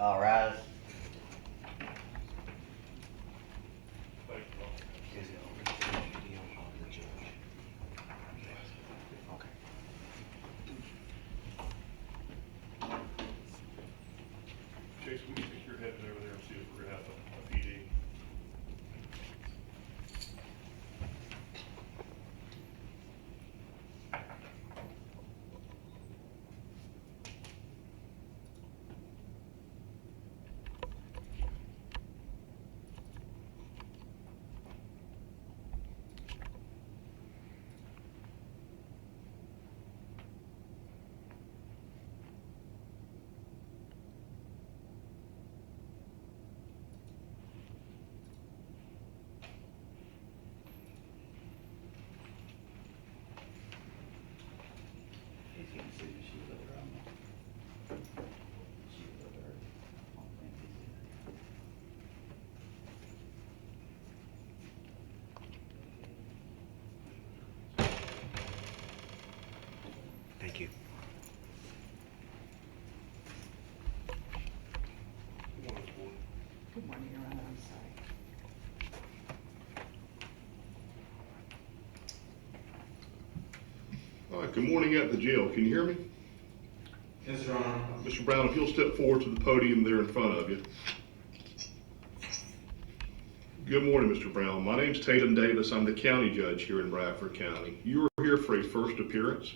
All rise. Chase, will you stick your head in over there and see if we're gonna have a PD? Thank you. Good morning, Your Honor, I'm sorry. All right, good morning at the jail. Can you hear me? Yes, Your Honor. Mr. Brown, if you'll step forward to the podium there in front of you. Good morning, Mr. Brown. My name's Tatum Davis. I'm the county judge here in Bradford County. You are here for a first appearance.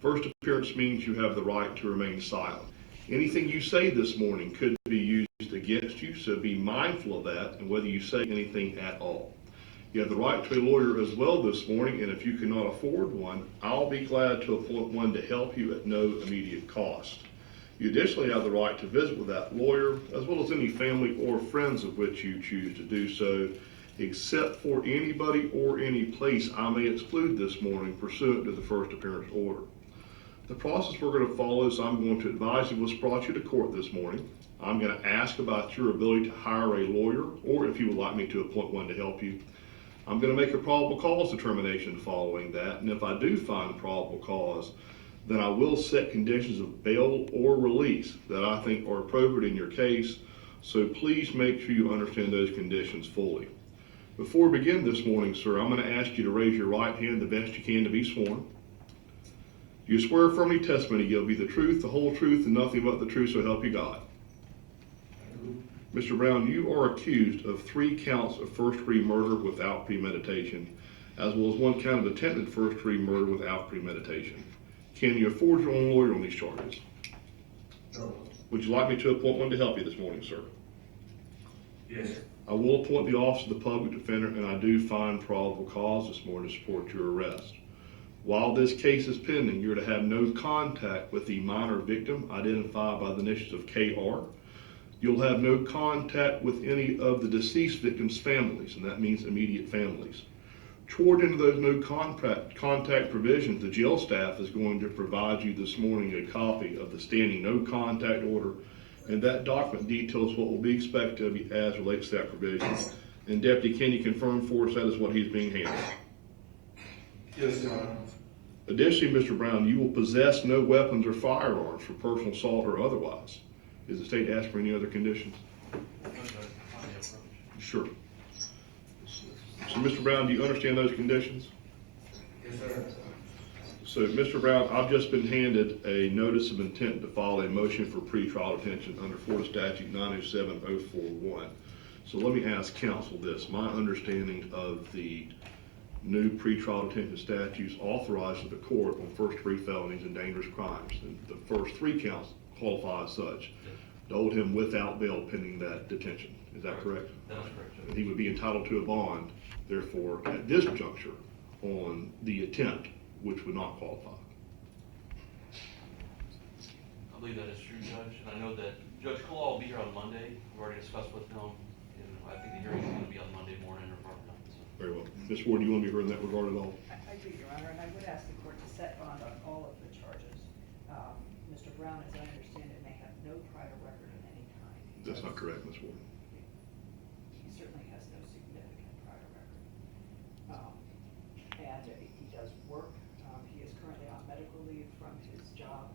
First appearance means you have the right to remain silent. Anything you say this morning could be used against you, so be mindful of that and whether you say anything at all. You have the right to a lawyer as well this morning, and if you cannot afford one, I'll be glad to appoint one to help you at no immediate cost. You additionally have the right to visit with that lawyer, as well as any family or friends of which you choose to do so, except for anybody or any place I may exclude this morning pursuant to the first appearance order. The process we're going to follow is I'm going to advise you what's brought you to court this morning. I'm going to ask about your ability to hire a lawyer, or if you would like me to appoint one to help you. I'm going to make a probable cause determination following that, and if I do find probable cause, then I will set conditions of bail or release that I think are appropriate in your case, so please make sure you understand those conditions fully. Before we begin this morning, sir, I'm going to ask you to raise your right hand the best you can to be sworn. Do you swear affirming testimony you'll be the truth, the whole truth, and nothing but the truth, so help you God? Mr. Brown, you are accused of 3 counts of first-degree murder without premeditation, as well as 1 count of attempted first-degree murder without premeditation. Can you afford your own lawyer on these charges? No. Would you like me to appoint one to help you this morning, sir? Yes. I will appoint the Office of the Public Defender, and I do find probable cause this morning to support your arrest. While this case is pending, you're to have no contact with the minor victim identified by the initials of KR. You'll have no contact with any of the deceased victims' families, and that means immediate families. Toward into those no contact provisions, the jail staff is going to provide you this morning a copy of the standing no contact order, and that document details what will be expected of you as relates to that provision. And Deputy, can you confirm for us that is what he's being handed? Yes, Your Honor. Additionally, Mr. Brown, you will possess no weapons or firearms for personal assault or otherwise. Is the state asked for any other conditions? Sure. So, Mr. Brown, do you understand those conditions? Yes, sir. So, Mr. Brown, I've just been handed a notice of intent to file a motion for pretrial detention under Florida Statute 907-041. So let me ask counsel this. My understanding of the new pretrial detention statutes authorizes the court on first-degree felonies and dangerous crimes. And the first 3 counts qualify as such, to hold him without bail pending that detention. Is that correct? That is correct, Judge. And he would be entitled to a bond, therefore, at this juncture, on the attempt, which would not qualify. I believe that is true, Judge, and I know that Judge Claw will be here on Monday. We've already discussed with him, and I think the hearing is going to be on Monday morning or probably not. So. Very well. Ms. Ward, do you want to be heard in that regard at all? I do, Your Honor, and I would ask the court to set bond on all of the charges. Mr. Brown, as I understand it, may have no prior record of any kind. That's not correct, Ms. Ward. He certainly has no significant prior record. And he does work. He is currently on medical leave from his job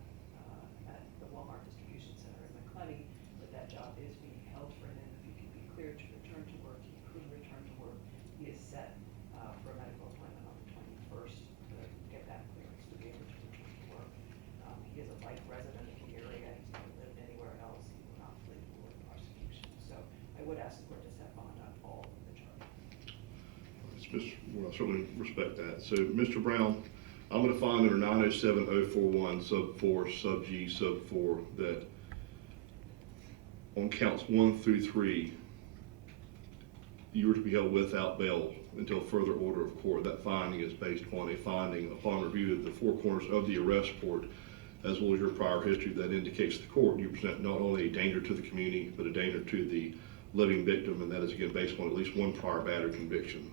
at the Walmart Distribution Center in McClenny, but that job Well, I certainly respect that. So, Mr. Brown, I'm gonna find under 907041 sub 4, sub G, sub 4, that on counts 1 through 3, you were to be held without bail until further order of court. That finding is based upon a finding upon review of the four corners of the arrest report, as well as your prior history that indicates to the court you present not only a danger to the community, but a danger to the living victim, and that is again based on at least one prior battery conviction.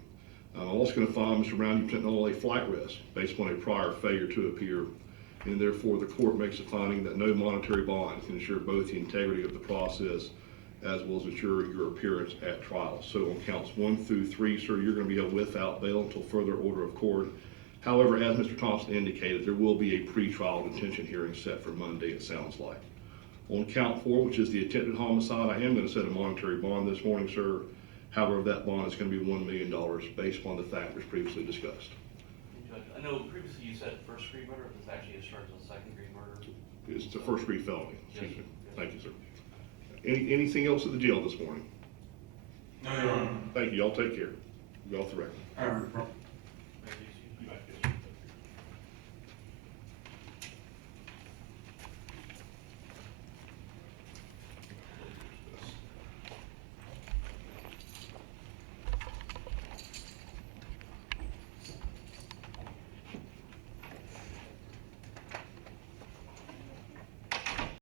I'm also going to find, Mr. Brown, you present not only a flight risk based upon a prior failure to appear, and therefore the court makes a finding that no monetary bond can ensure both the integrity of the process as well as ensure your appearance at trial. So on counts 1 through 3, sir, you're going to be held without bail until further order of court. However, as Mr. Thompson indicated, there will be a pre-trial detention hearing set for Monday, it sounds like. On count 4, which is the attempted homicide, I am going to set a monetary bond this morning, sir. However, that bond is going to be $1 million based upon the factors previously discussed. Judge, I know previously you said first degree murder, if it's actually a charge of second degree murder. It's a first degree felony. Excuse me. Yes. Thank you, sir. Anything else at the jail this morning? No, Your Honor. Thank you. Y'all take care. Go off the record. All right.